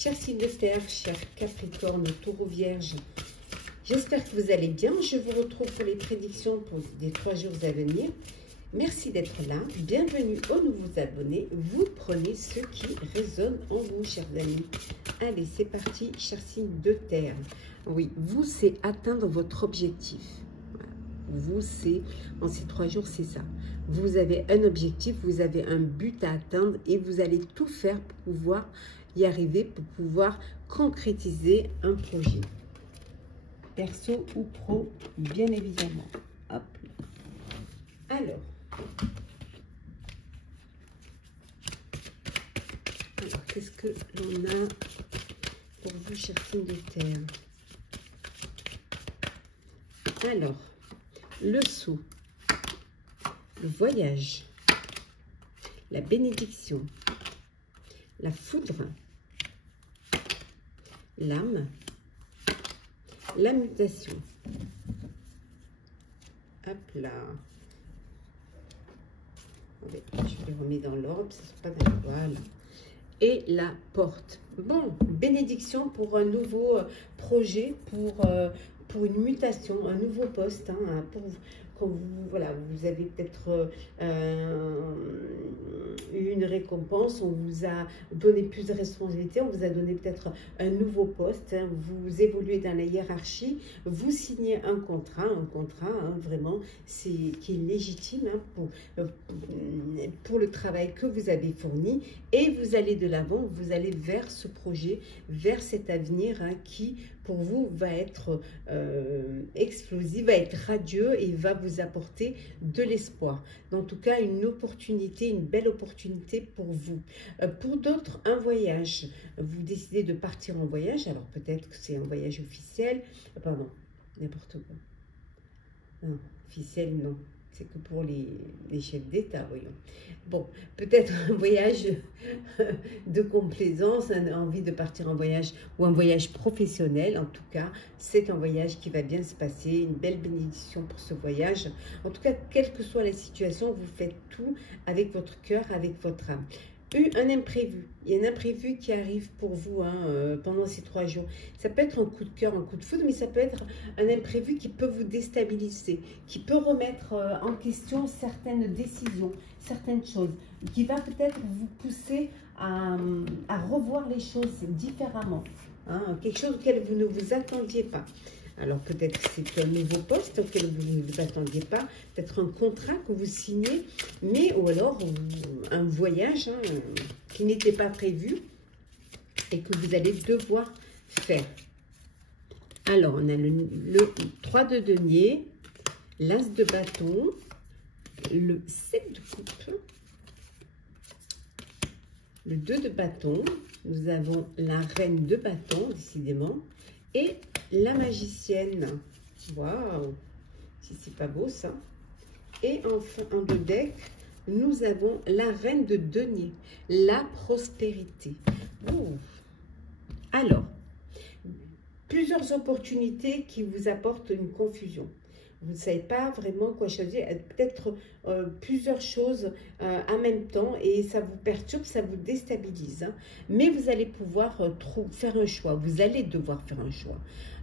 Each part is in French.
Chers signes de terre, chers Capricorne, Taureau, Vierge, j'espère que vous allez bien. Je vous retrouve pour les prédictions pour les 3 jours à venir. Merci d'être là. Bienvenue aux nouveaux abonnés. Vous prenez ce qui résonne en vous, chers amis. Allez, c'est parti, chers signes de terre. Oui, vous, c'est atteindre votre objectif. Vous, c'est, en ces 3 jours, c'est ça. Vous avez un objectif, vous avez un but à atteindre et vous allez tout faire pour pouvoir y arriver, pour pouvoir concrétiser un projet. Perso ou pro, bien évidemment. Hop. Alors, qu'est-ce que l'on a pour vous, chers signes de terre? Alors, le sceau, le voyage, la bénédiction, la foudre, l'âme, la mutation. Hop là. Je les remets dans l'ordre, ça ne pas dans voilà. Et la porte. Bon, bénédiction pour un nouveau projet, pour une mutation, un nouveau poste, hein, pour quand vous, voilà, vous avez peut-être eu une récompense, on vous a donné plus de responsabilités, on vous a donné peut-être un nouveau poste, hein, vous évoluez dans la hiérarchie, vous signez un contrat hein, vraiment, qui est légitime hein, pour le travail que vous avez fourni, et vous allez de l'avant, vous allez vers ce projet, vers cet avenir hein, qui pour vous va être explosif, va être radieux et va vous apporter de l'espoir. En tout cas, une opportunité, une belle opportunité pour vous. Pour d'autres, un voyage. Vous décidez de partir en voyage, alors peut-être que c'est un voyage officiel, pardon, n'importe quoi. Non, officiel, non. C'est que pour les chefs d'État, voyons. Bon, peut-être un voyage de complaisance, envie de partir en voyage ou un voyage professionnel. En tout cas, c'est un voyage qui va bien se passer, une belle bénédiction pour ce voyage. En tout cas, quelle que soit la situation, vous faites tout avec votre cœur, avec votre âme. Un imprévu, il y a un imprévu qui arrive pour vous hein, pendant ces 3 jours. Ça peut être un coup de cœur, un coup de foudre, mais ça peut être un imprévu qui peut vous déstabiliser, qui peut remettre en question certaines décisions, certaines choses, qui va peut-être vous pousser à revoir les choses différemment. Hein, quelque chose auquel vous ne vous attendiez pas. Alors peut-être que c'est un nouveau poste auquel vous ne vous attendiez pas, peut-être un contrat que vous signez, mais ou alors un voyage hein, qui n'était pas prévu et que vous allez devoir faire. Alors on a le 3 de denier, l'as de bâton, le 7 de coupe, le 2 de bâton, nous avons la reine de bâton, décidément, et la magicienne. Waouh, si c'est pas beau ça. Et enfin en deux decks, nous avons la reine de denier, la prospérité. Ouh. Alors, plusieurs opportunités qui vous apportent une confusion. Vous ne savez pas vraiment quoi choisir, peut-être plusieurs choses en même temps et ça vous perturbe, ça vous déstabilise. Hein. Mais vous allez pouvoir faire un choix, vous allez devoir faire un choix.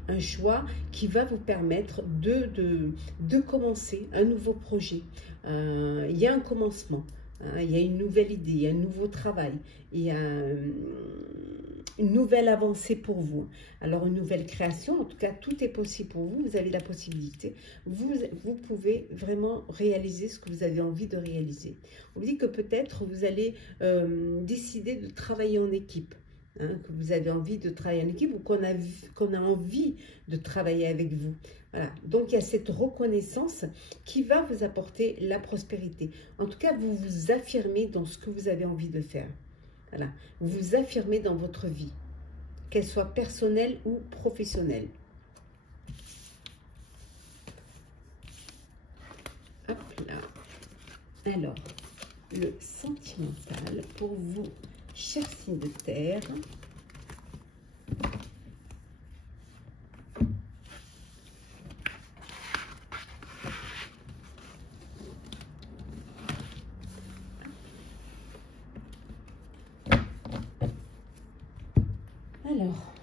Un choix qui va vous permettre de commencer un nouveau projet. Il y a un commencement, hein, il y a une nouvelle idée, il y a un nouveau travail, il y a une nouvelle avancée pour vous. Alors, une nouvelle création, en tout cas, tout est possible pour vous. Vous avez la possibilité. Vous pouvez vraiment réaliser ce que vous avez envie de réaliser. On vous dit que peut-être vous allez décider de travailler en équipe. Hein, que vous avez envie de travailler en équipe ou qu'on a envie de travailler avec vous. Voilà. Donc, il y a cette reconnaissance qui va vous apporter la prospérité. En tout cas, vous vous affirmez dans ce que vous avez envie de faire. Voilà. Vous vous affirmez dans votre vie, qu'elle soit personnelle ou professionnelle. Hop là. Alors, le sentimental pour vous, chers signes de terre. Alors,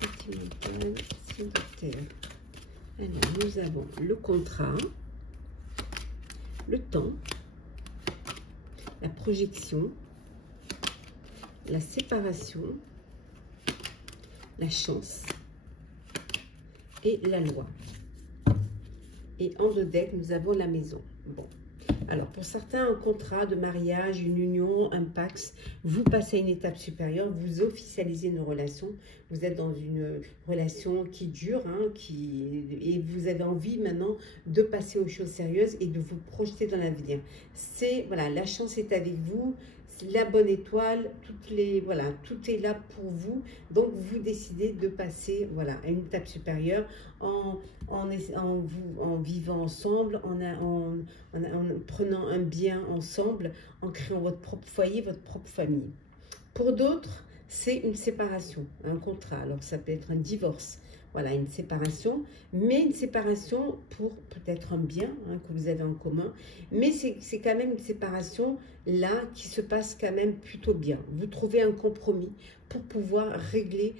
sentimental, signe de terre. Alors, nous avons le contrat, le temps, la projection, la séparation, la chance et la loi. Et en deux decks, nous avons la maison. Bon. Alors, pour certains, un contrat de mariage, une union, un pax, vous passez à une étape supérieure, vous officialisez une relation, vous êtes dans une relation qui dure, hein, et vous avez envie maintenant de passer aux choses sérieuses et de vous projeter dans l'avenir. C'est, voilà, la chance est avec vous, la bonne étoile, voilà, tout est là pour vous. Donc, vous décidez de passer, voilà, à une étape supérieure en vivant ensemble, en prenant un bien ensemble, en créant votre propre foyer, votre propre famille. Pour d'autres, c'est une séparation, un contrat. Alors, ça peut être un divorce. Voilà, une séparation, mais une séparation pour peut-être un bien, hein, que vous avez en commun. Mais c'est quand même une séparation là qui se passe quand même plutôt bien. Vous trouvez un compromis pour pouvoir régler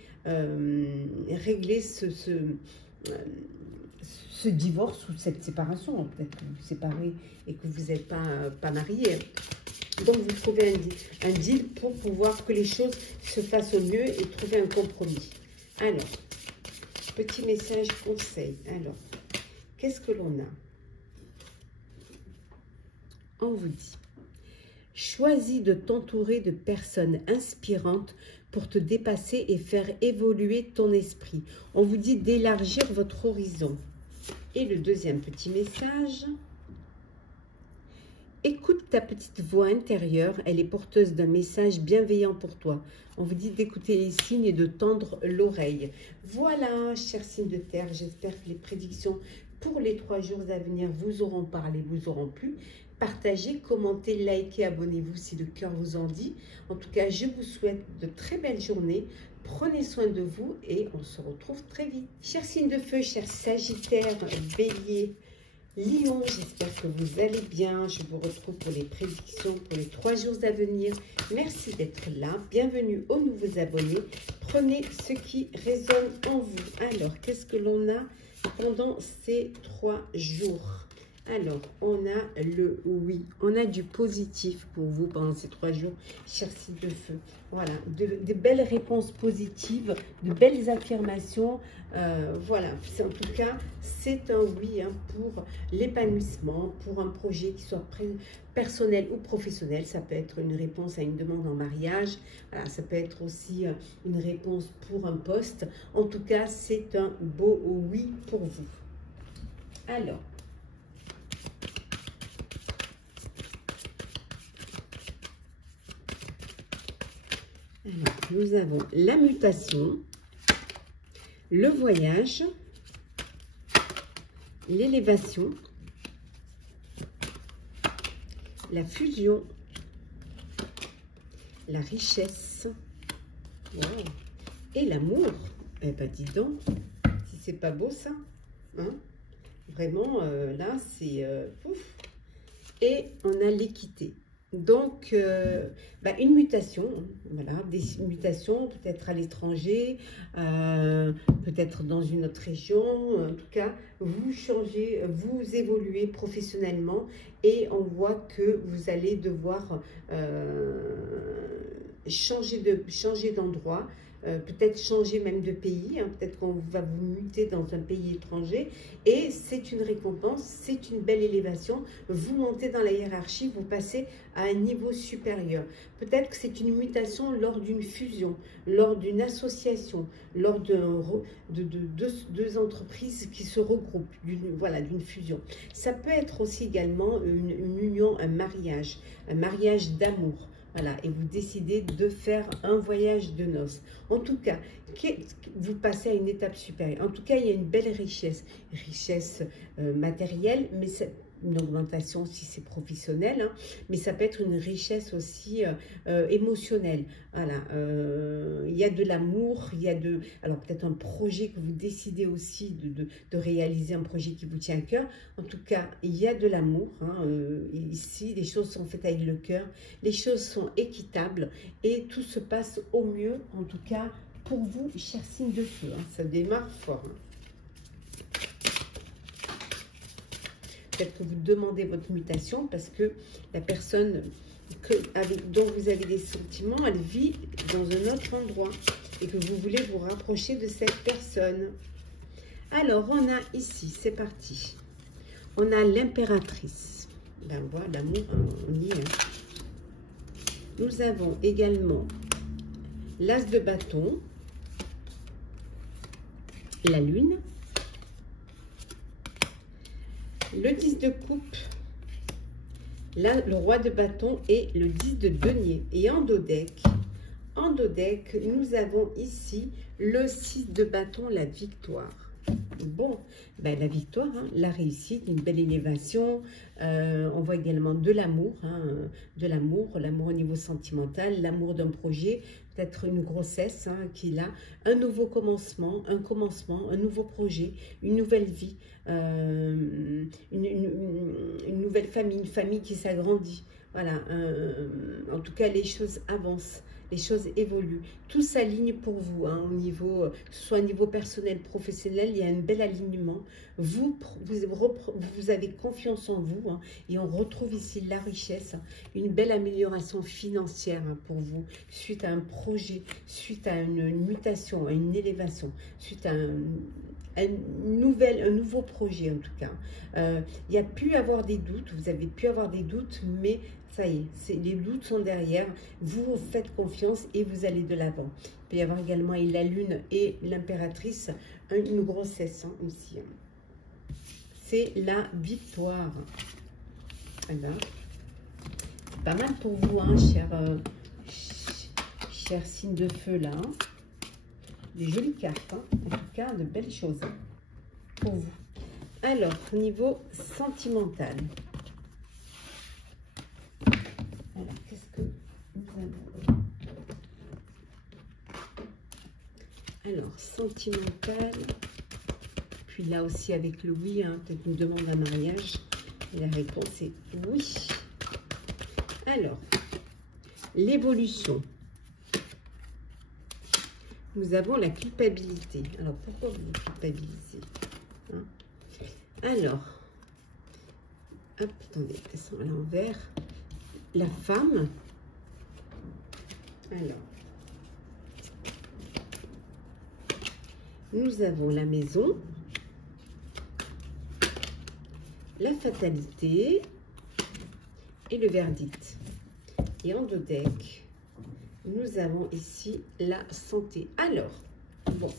ce divorce ou cette séparation. Peut-être que vous vous séparez et que vous n'êtes pas mariés. Donc, vous trouvez un deal pour pouvoir que les choses se fassent au mieux et trouver un compromis. Alors, petit message conseil. Alors, qu'est-ce que l'on a? On vous dit, choisis de t'entourer de personnes inspirantes pour te dépasser et faire évoluer ton esprit. On vous dit d'élargir votre horizon. Et le deuxième petit message, écoute ta petite voix intérieure, elle est porteuse d'un message bienveillant pour toi. On vous dit d'écouter les signes et de tendre l'oreille. Voilà, chers signes de terre, j'espère que les prédictions pour les 3 jours à venir vous auront parlé, vous auront plu. Partagez, commentez, likez, abonnez-vous si le cœur vous en dit. En tout cas, je vous souhaite de très belles journées. Prenez soin de vous et on se retrouve très vite. Chers signes de feu, chers sagittaires, bélier, Lion, j'espère que vous allez bien. Je vous retrouve pour les prédictions pour les 3 jours à venir. Merci d'être là. Bienvenue aux nouveaux abonnés. Prenez ce qui résonne en vous. Alors, qu'est-ce que l'on a pendant ces 3 jours? Alors, on a le oui. On a du positif pour vous pendant ces 3 jours, chers signes de feu. Voilà, de belles réponses positives, de belles affirmations. Voilà, en tout cas, c'est un oui, hein, pour l'épanouissement, pour un projet qui soit personnel ou professionnel. Ça peut être une réponse à une demande en mariage. Voilà, ça peut être aussi une réponse pour un poste. En tout cas, c'est un beau oui pour vous. Alors, nous avons la mutation, le voyage, l'élévation, la fusion, la richesse, wow, et l'amour. Eh ben, dis donc, si c'est pas beau ça, hein? Vraiment, là, c'est ouf. Et on a l'équité. Donc, une mutation, voilà, des mutations, peut-être à l'étranger, peut-être dans une autre région. En tout cas, vous changez, vous évoluez professionnellement et on voit que vous allez devoir changer d'endroit. Peut-être changer même de pays, hein, peut-être qu'on va vous muter dans un pays étranger et c'est une récompense, c'est une belle élévation, vous montez dans la hiérarchie, vous passez à un niveau supérieur. Peut-être que c'est une mutation lors d'une fusion, lors d'une association, lors de deux entreprises qui se regroupent, d'une fusion. Ça peut être aussi également une union, un mariage d'amour. Voilà, et vous décidez de faire un voyage de noces. En tout cas, vous passez à une étape supérieure. En tout cas, il y a une belle richesse matérielle, mais une augmentation si c'est professionnel, hein, mais ça peut être une richesse aussi émotionnelle. Voilà, il y a de l'amour, il y a alors peut-être un projet que vous décidez aussi de réaliser, un projet qui vous tient à cœur. En tout cas, il y a de l'amour, hein, ici, les choses sont faites avec le cœur, les choses sont équitables et tout se passe au mieux, en tout cas pour vous, chers signes de feu, hein, ça démarre fort. Hein. Peut-être que vous demandez votre mutation parce que la personne dont vous avez des sentiments, elle vit dans un autre endroit et que vous voulez vous rapprocher de cette personne. Alors, on a ici, c'est parti. On a l'impératrice. Ben voilà, l'amour, hein, on y est. Hein. Nous avons également l'as de bâton, la lune, le 10 de coupe, là, le roi de bâton et le 10 de denier. Et en dos deck, nous avons ici le 6 de bâton, la victoire. Bon, ben, la victoire, hein, la réussite, une belle élévation. On voit également de l'amour, hein, l'amour au niveau sentimental, l'amour d'un projet, peut-être une grossesse hein, qui est là, un nouveau commencement, un nouveau projet, une nouvelle vie, une nouvelle famille, une famille qui s'agrandit. Voilà, en tout cas, les choses avancent. Les choses évoluent, tout s'aligne pour vous, hein, au niveau, soit au niveau personnel, professionnel, il y a un bel alignement. Vous avez confiance en vous, hein, et on retrouve ici la richesse, une belle amélioration financière hein, pour vous, suite à un projet, suite à une mutation, à une élévation, suite à un nouveau projet en tout cas. Il y a pu avoir des doutes, vous avez pu avoir des doutes, mais ça y est, les doutes sont derrière, vous faites confiance et vous allez de l'avant. Il peut y avoir également la lune et l'impératrice, une grossesse hein, aussi. C'est la victoire. Voilà. Pas mal pour vous, hein, chers signes de feu là. Hein. Des jolies cartes, hein. En tout cas, de belles choses hein, pour vous. Alors, niveau sentimental. Alors, qu'est-ce que nous avons? Alors, sentimental. Puis là aussi avec le oui, hein, peut-être une demande à mariage. Et la réponse est oui. Alors, l'évolution. Nous avons la culpabilité. Alors, pourquoi vous culpabilisez hein? Alors, hop, attendez, descend à l'envers. La femme. Alors, nous avons la maison, la fatalité et le verdict. Et en dos deck, nous avons ici la santé. Alors, bon,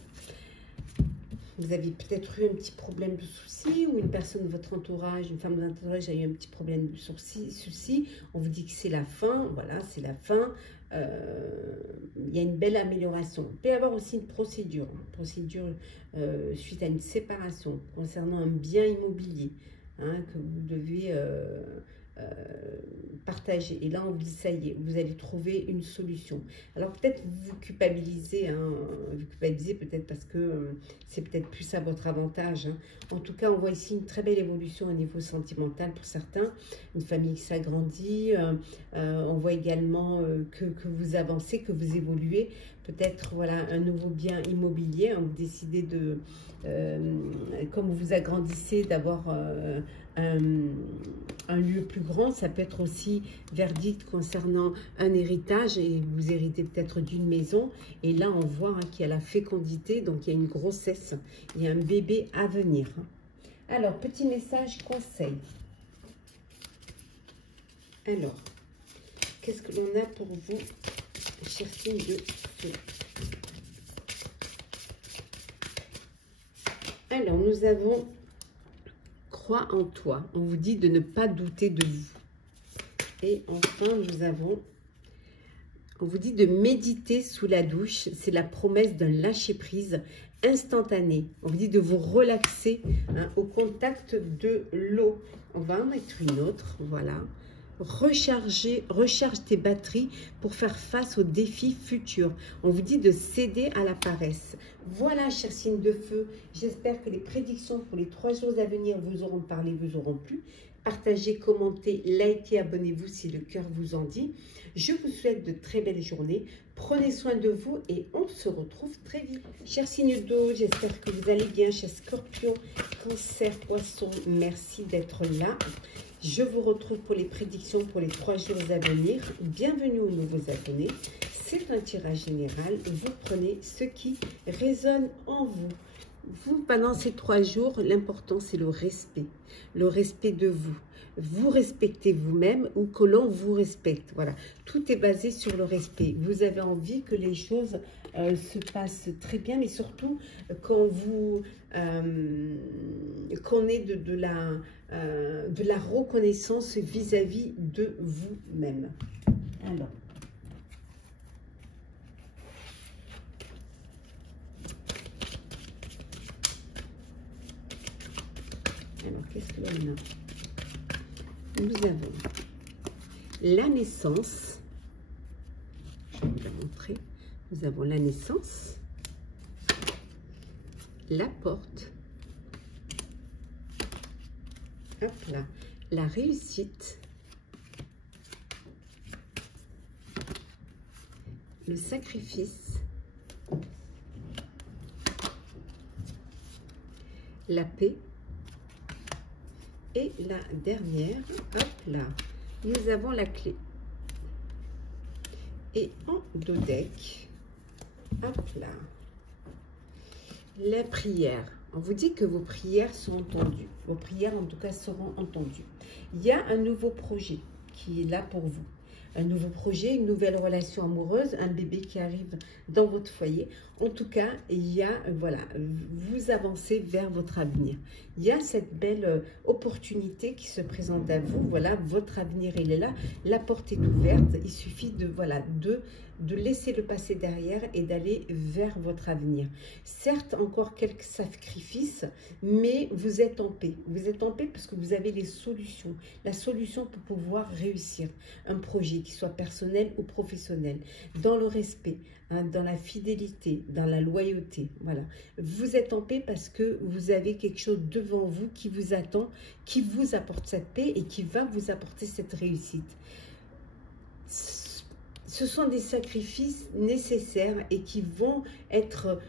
vous avez peut-être eu un petit problème de souci ou une personne de votre entourage, une femme de votre entourage a eu un petit problème de souci. On vous dit que c'est la fin, voilà, c'est la fin. Il y a une belle amélioration. Il peut y avoir aussi une procédure suite à une séparation concernant un bien immobilier hein, que vous devez partager. Et là, on vous dit, ça y est, vous allez trouver une solution. Alors, peut-être vous culpabilisez, hein, vous culpabilisez peut-être parce que c'est peut-être plus à votre avantage. Hein. En tout cas, on voit ici une très belle évolution au niveau sentimental pour certains. Une famille qui s'agrandit. On voit également que vous avancez, que vous évoluez. Peut-être, voilà, un nouveau bien immobilier. Hein, vous décidez de, comme vous agrandissez, d'avoir un lieu plus grand. Ça peut être aussi verdict concernant un héritage et vous héritez peut-être d'une maison et là on voit hein, qu'il y a la fécondité, donc il y a une grossesse, il y a un bébé à venir. Alors, petit message conseil. Alors, qu'est-ce que l'on a pour vous, chers signes de feu? Alors, nous avons crois en toi. On vous dit de ne pas douter de vous. Et enfin, nous avons On vous dit de méditer sous la douche. C'est la promesse d'un lâcher-prise instantané. On vous dit de vous relaxer au contact de l'eau. On va en mettre une autre, voilà. Recharge tes batteries pour faire face aux défis futurs. On vous dit de céder à la paresse. Voilà, chers signes de feu, j'espère que les prédictions pour les 3 jours à venir vous auront parlé, vous auront plu. Partagez, commentez, likez, abonnez-vous si le cœur vous en dit. Je vous souhaite de très belles journées. Prenez soin de vous et on se retrouve très vite. Chers signes d'eau, j'espère que vous allez bien. Chers scorpions, cancer, poisson, merci d'être là. Je vous retrouve pour les prédictions pour les 3 jours à venir. Bienvenue aux nouveaux abonnés. C'est un tirage général. Vous prenez ce qui résonne en vous. Vous, pendant ces 3 jours, l'important, c'est le respect. Le respect de vous. Vous respectez vous-même ou que l'on vous respecte. Voilà. Tout est basé sur le respect. Vous avez envie que les choses se passent très bien, mais surtout quand vous qu'on ait de la reconnaissance vis-à-vis de vous-même. Alors. Alors, qu'est-ce que l'on a? Nous avons la naissance. Je vais vous la montrer. Nous avons la naissance, la porte, hop là, la réussite, le sacrifice, la paix. Et la dernière, hop là, nous avons la clé. Et en dos deck, hop là, la prière. On vous dit que vos prières sont entendues. Vos prières, en tout cas, seront entendues. Il y a un nouveau projet qui est là pour vous. Un nouveau projet, une nouvelle relation amoureuse, un bébé qui arrive dans votre foyer. En tout cas, il y a, voilà, vous avancez vers votre avenir. Il y a cette belle opportunité qui se présente à vous. Voilà, votre avenir, il est là. La porte est ouverte. Il suffit de, voilà, de laisser le passé derrière et d'aller vers votre avenir. Certes, encore quelques sacrifices, mais vous êtes en paix. Vous êtes en paix parce que vous avez les solutions. La solution pour pouvoir réussir un projet qui soit personnel ou professionnel, dans le respect, hein, dans la fidélité, dans la loyauté. Voilà. Vous êtes en paix parce que vous avez quelque chose devant vous qui vous attend, qui vous apporte cette paix et qui va vous apporter cette réussite. Ce sont des sacrifices nécessaires et qui vont être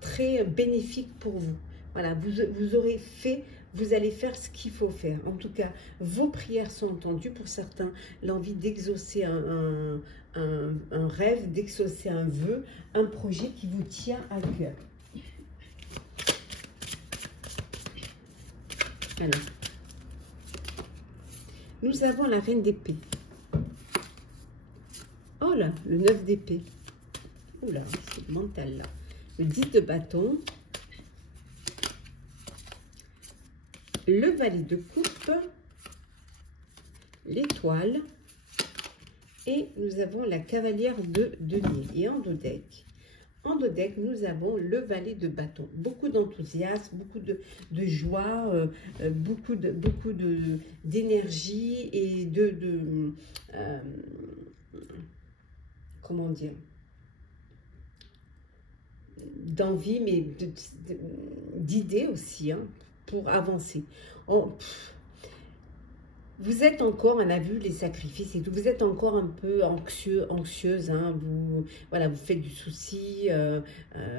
très bénéfiques pour vous. Voilà, vous aurez fait, vous allez faire ce qu'il faut faire. En tout cas, vos prières sont entendues. Pour certains, l'envie d'exaucer un rêve, d'exaucer un vœu, un projet qui vous tient à cœur. Alors, nous avons la reine d'épée. Oh là, le 9 d'épée. Oula, c'est mental là. Le 10 de bâton. Le valet de coupe. L'étoile. Et nous avons la cavalière de denier. Et en dos deck. En dos deck, nous avons le valet de bâton. Beaucoup d'enthousiasme, beaucoup de joie, beaucoup d'énergie et comment dire, d'envie, mais d'idées aussi, hein, pour avancer. Vous êtes encore, on a vu les sacrifices et tout, vous êtes encore un peu anxieuse, hein, voilà, vous faites du souci,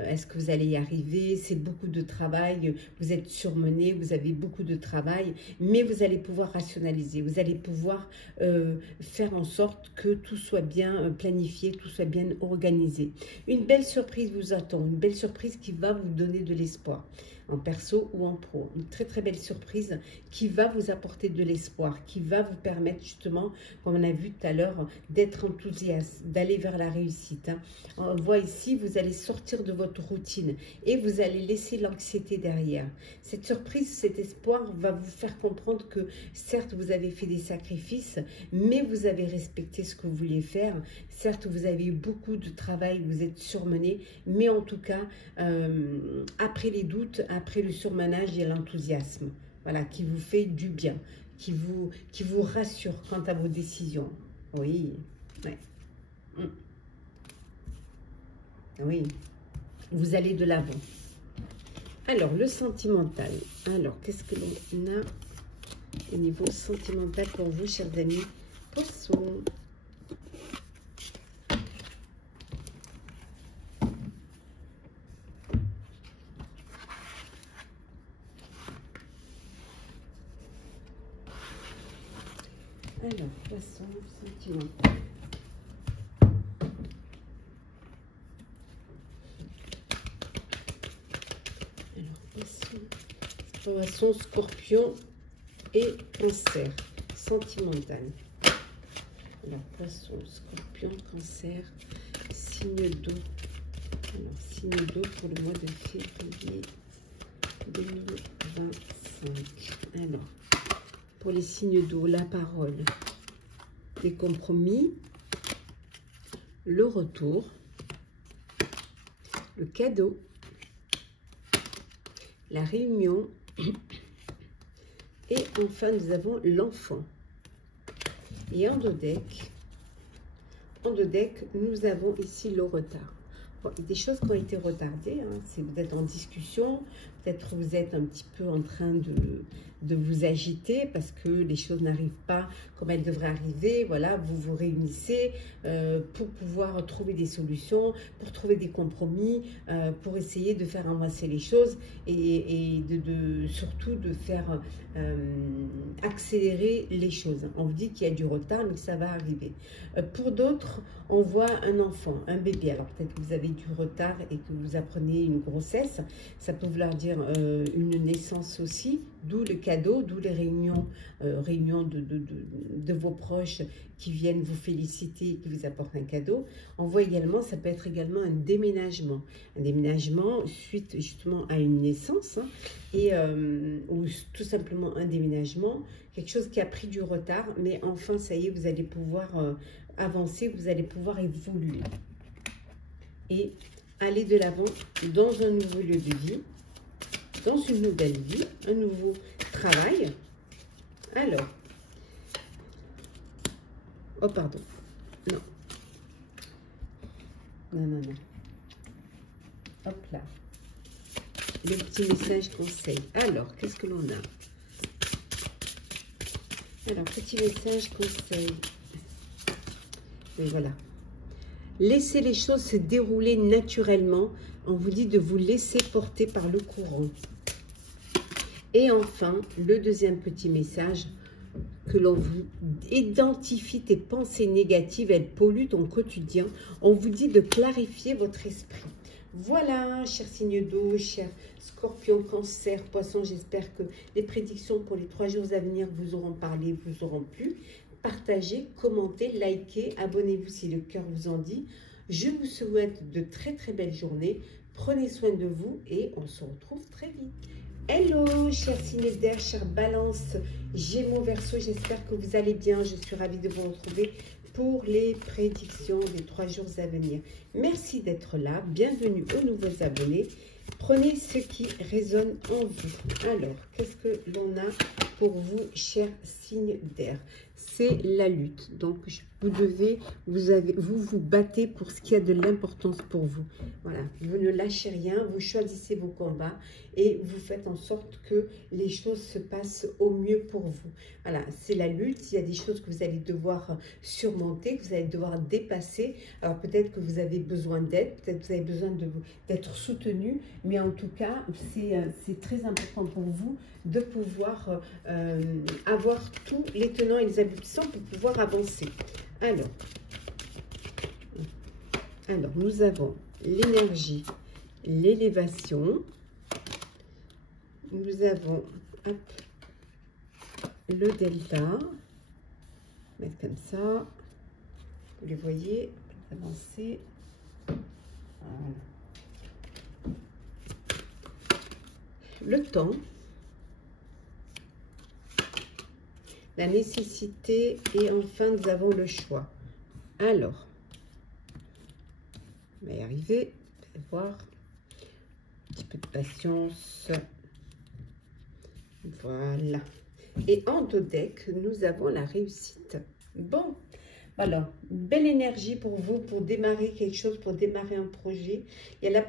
est-ce que vous allez y arriver? C'est beaucoup de travail, vous êtes surmené, vous avez beaucoup de travail, mais vous allez pouvoir rationaliser, vous allez pouvoir faire en sorte que tout soit bien planifié, tout soit bien organisé. Une belle surprise vous attend, une belle surprise qui va vous donner de l'espoir. en perso ou en pro. Une très très belle surprise qui va vous apporter de l'espoir, qui va vous permettre justement, comme on a vu tout à l'heure, d'être enthousiaste, d'aller vers la réussite. On voit ici, vous allez sortir de votre routine et vous allez laisser l'anxiété derrière. Cette surprise, cet espoir va vous faire comprendre que certes, vous avez fait des sacrifices, mais vous avez respecté ce que vous vouliez faire. Certes, vous avez eu beaucoup de travail, vous êtes surmené, mais en tout cas, après les doutes, après le surmenage, il y a l'enthousiasme, voilà, qui vous fait du bien, qui vous rassure quant à vos décisions. Oui, ouais. Oui, vous allez de l'avant. Alors, le sentimental. Alors, qu'est-ce que l'on a au niveau sentimental pour vous, chers amis Poissons? Alors, Poisson, sentimental. Poisson, Scorpion et Cancer, sentimental. Alors, Poisson, Scorpion, Cancer, signe d'eau. Alors, signe d'eau pour le mois de février 2025. Alors, pour les signes d'eau, la parole, les compromis, le retour, le cadeau, la réunion, et enfin nous avons l'enfant. Et en deux decks, nous avons ici le retard. Bon, des choses qui ont été retardées, hein, c'est peut-être en discussion, peut-être vous êtes un petit peu en train de vous agiter parce que les choses n'arrivent pas comme elles devraient arriver. Voilà, vous vous réunissez pour pouvoir trouver des solutions, pour trouver des compromis, pour essayer de faire avancer les choses et surtout de faire accélérer les choses. On vous dit qu'il y a du retard, mais que ça va arriver. Pour d'autres, on voit un enfant, un bébé. Alors peut-être que vous avez du retard et que vous apprenez une grossesse. Ça peut vouloir dire une naissance aussi, d'où le cadeau, d'où les réunions, de vos proches qui viennent vous féliciter et qui vous apportent un cadeau. On voit également, ça peut être également un déménagement suite justement à une naissance, hein, ou tout simplement un déménagement, quelque chose qui a pris du retard, mais enfin ça y est, vous allez pouvoir avancer, vous allez pouvoir évoluer et aller de l'avant dans un nouveau lieu de vie, dans une nouvelle vie, un nouveau travail. Alors, oh pardon, non, non, hop là, le petit message conseil. Alors, qu'est-ce que l'on a? Alors, petit message conseil, et voilà. Laissez les choses se dérouler naturellement. On vous dit de vous laisser porter par le courant. Et enfin, le deuxième petit message, que l'on vous identifie tes pensées négatives, elles polluent ton quotidien. On vous dit de clarifier votre esprit. Voilà, chers signes d'eau, chers Scorpion, Cancer, Poisson, j'espère que les prédictions pour les 3 jours à venir vous auront parlé, vous auront plu. Partagez, commentez, likez, abonnez-vous si le cœur vous en dit. Je vous souhaite de très très belles journées. Prenez soin de vous et on se retrouve très vite. Hello, chers signes d'air, chers Balance, Gémeaux, Verseau, j'espère que vous allez bien. Je suis ravie de vous retrouver pour les prédictions des 3 jours à venir. Merci d'être là. Bienvenue aux nouveaux abonnés. Prenez ce qui résonne en vous. Alors, qu'est-ce que l'on a pour vous, chers signes d'air? C'est la lutte. Donc, vous vous battez pour ce qui a de l'importance pour vous. Voilà, vous ne lâchez rien, vous choisissez vos combats et vous faites en sorte que les choses se passent au mieux pour vous. Voilà, c'est la lutte. Il y a des choses que vous allez devoir surmonter, que vous allez devoir dépasser. Alors, peut-être que vous avez besoin d'aide, peut-être que vous avez besoin d'être soutenu, mais en tout cas, c'est très important pour vous de pouvoir avoir tous les tenants et les aboutissants pour pouvoir avancer. Alors, nous avons l'énergie, l'élévation, nous avons hop, le delta. Mettre comme ça. Vous les voyez, avancer. Voilà. Le temps. La nécessité et enfin nous avons le choix. Alors, on va y arriver. Vous allez voir. Un petit peu de patience. Voilà. Et en dos deck, nous avons la réussite. Bon, alors, belle énergie pour vous, pour démarrer quelque chose, pour démarrer un projet. La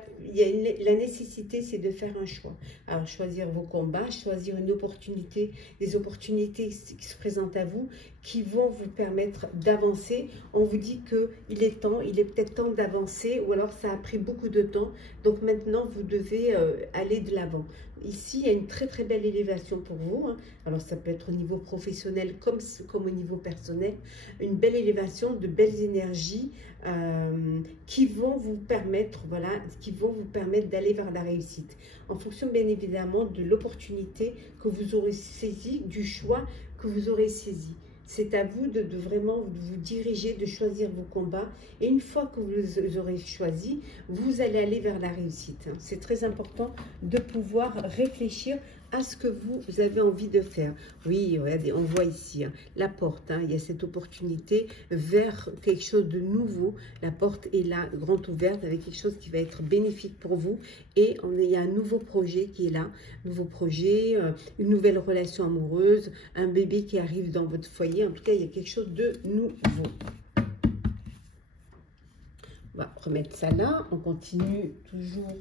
nécessité, c'est de faire un choix. Alors, choisir vos combats, choisir une opportunité, des opportunités qui se présentent à vous, qui vont vous permettre d'avancer. On vous dit qu'il est temps, il est peut-être temps d'avancer, ou alors ça a pris beaucoup de temps. Donc maintenant, vous devez aller de l'avant. Ici, il y a une très très belle élévation pour vous. Hein. Alors, ça peut être au niveau professionnel comme au niveau personnel. Une belle élévation, de belles énergies qui vont vous permettre, voilà, qui vont vous permettre d'aller vers la réussite. En fonction, bien évidemment, de l'opportunité que vous aurez saisie, du choix que vous aurez saisi. C'est à vous de vraiment vous diriger, de choisir vos combats. Et une fois que vous aurez choisi, vous allez aller vers la réussite. C'est très important de pouvoir réfléchir à ce que vous avez envie de faire. Oui, regardez, on voit ici la porte. Il y a cette opportunité vers quelque chose de nouveau. La porte est là, grande ouverte, avec quelque chose qui va être bénéfique pour vous. Et il y a un nouveau projet qui est là. Nouveau projet, une nouvelle relation amoureuse, un bébé qui arrive dans votre foyer. En tout cas, il y a quelque chose de nouveau. On va remettre ça là. On continue toujours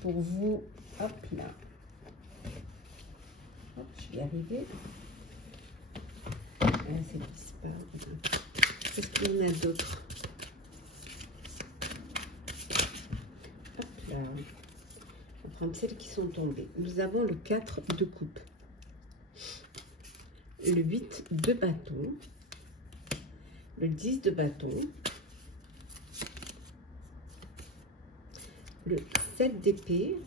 pour vous. Hop là. Hop, je vais y arriver. Ah, ça glisse pas. Qu'est-ce qu'il y en a d'autre? Hop là. On va prendre celles qui sont tombées. Nous avons le 4 de coupe. Le 8 de bâton. Le 10 de bâton. Le 7 d'épée.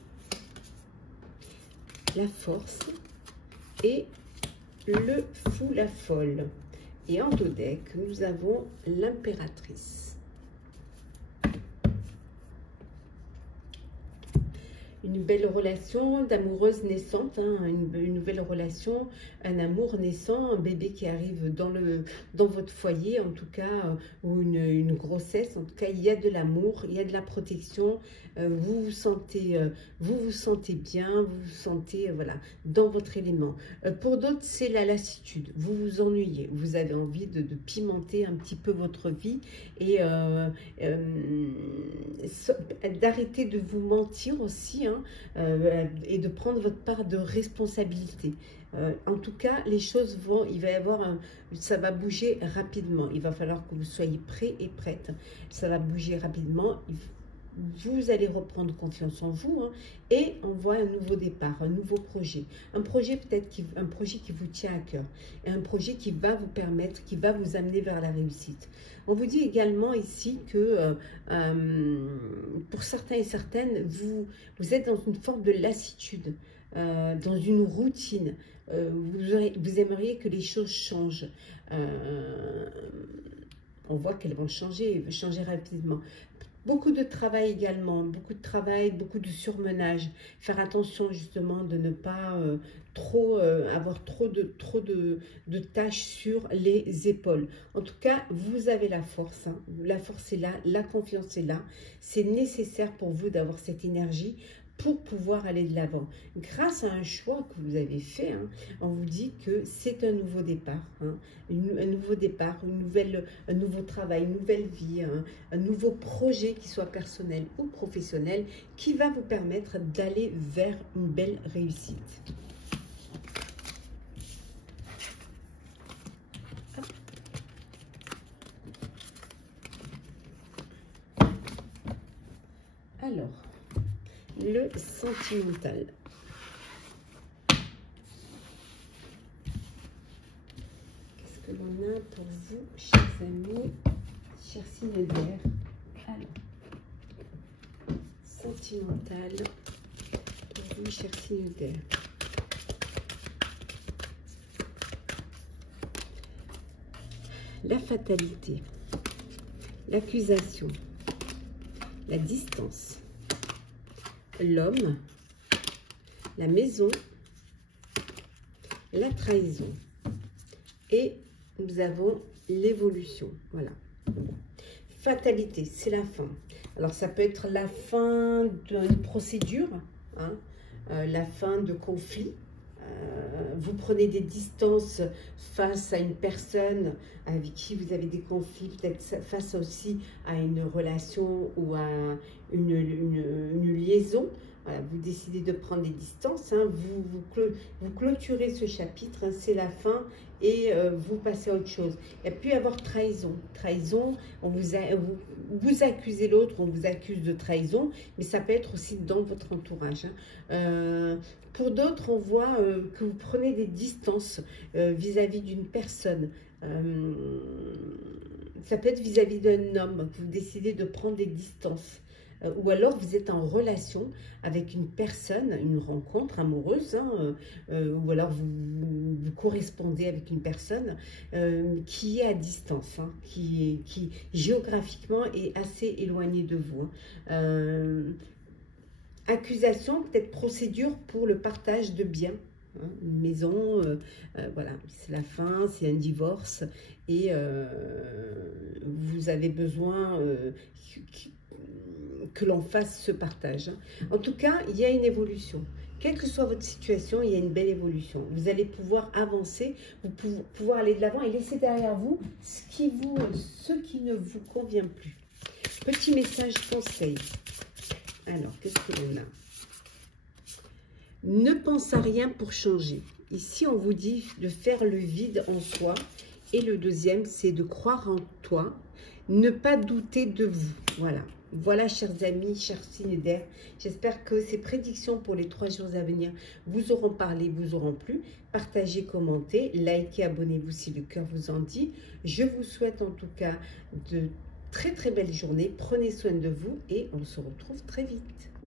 La force. Et le fou, la folle. Et en dos deck, nous avons l'impératrice. Une belle relation d'amoureuse naissante, une nouvelle relation, un amour naissant, un bébé qui arrive dans votre foyer, en tout cas, ou une grossesse. En tout cas, il y a de l'amour, il y a de la protection. Vous vous sentez bien, vous vous sentez voilà, dans votre élément. Pour d'autres, c'est la lassitude. Vous vous ennuyez, vous avez envie de pimenter un petit peu votre vie et d'arrêter de vous mentir aussi, et de prendre votre part de responsabilité. En tout cas, les choses vont, il va y avoir ça va bouger rapidement. Il va falloir que vous soyez prêts et prêtes. Ça va bouger rapidement. Vous allez reprendre confiance en vous et on voit un nouveau départ, un nouveau projet. Un projet peut-être, un projet qui vous tient à cœur et un projet qui va vous permettre, qui va vous amener vers la réussite. On vous dit également ici que pour certains et certaines, vous êtes dans une forme de lassitude, dans une routine. Vous aimeriez que les choses changent. On voit qu'elles vont changer rapidement. Beaucoup de travail également, beaucoup de travail, beaucoup de surmenage. Faire attention justement de ne pas avoir trop de tâches sur les épaules. En tout cas, vous avez la force. La force est là, la confiance est là. C'est nécessaire pour vous d'avoir cette énergie pour pouvoir aller de l'avant. Grâce à un choix que vous avez fait, on vous dit que c'est un nouveau départ, un nouveau départ, un nouveau travail, une nouvelle vie, un nouveau projet qui soit personnel ou professionnel qui va vous permettre d'aller vers une belle réussite. Alors, le sentimental. Qu'est-ce que l'on a pour vous, chers amis, chers signes d'air? Alors, sentimental pour vous, chers signes d'air. la fatalité, l'accusation, la distance, l'homme, la maison, la trahison. Et nous avons l'évolution. Voilà. Fatalité, c'est la fin. Alors, ça peut être la fin d'une procédure, hein, la fin de conflit. Vous prenez des distances face à une personne avec qui vous avez des conflits, peut-être face aussi à une relation ou à une liaison. Voilà, vous décidez de prendre des distances, hein, vous clôturez ce chapitre, hein, c'est la fin et vous passez à autre chose. Il y a pu y avoir trahison. Trahison, vous accusez l'autre, on vous accuse de trahison, mais ça peut être aussi dans votre entourage. Hein. Pour d'autres, on voit que vous prenez des distances vis-à-vis d'une personne. Ça peut être vis-à-vis d'un homme, que vous décidez de prendre des distances. Ou alors vous êtes en relation avec une personne, une rencontre amoureuse, hein, ou alors vous correspondez avec une personne qui est à distance, hein, qui géographiquement est assez éloignée de vous. Hein. Accusation, peut-être procédure pour le partage de biens. Hein, une maison, voilà, c'est la fin, c'est un divorce et vous avez besoin que l'on fasse ce partage. En tout cas, il y a une évolution. Quelle que soit votre situation, il y a une belle évolution. Vous allez pouvoir avancer, pouvoir aller de l'avant et laisser derrière vous ce qui ne vous convient plus. Petit message conseil. Alors, qu'est-ce que l'on a? Ne pense à rien pour changer. Ici, on vous dit de faire le vide en soi. Et le deuxième, c'est de croire en toi. Ne pas douter de vous. Voilà. Voilà, chers amis, chers signes d'air. J'espère que ces prédictions pour les 3 jours à venir vous auront parlé, vous auront plu. Partagez, commentez, likez, abonnez-vous si le cœur vous en dit. Je vous souhaite en tout cas de très très belles journées. Prenez soin de vous et on se retrouve très vite.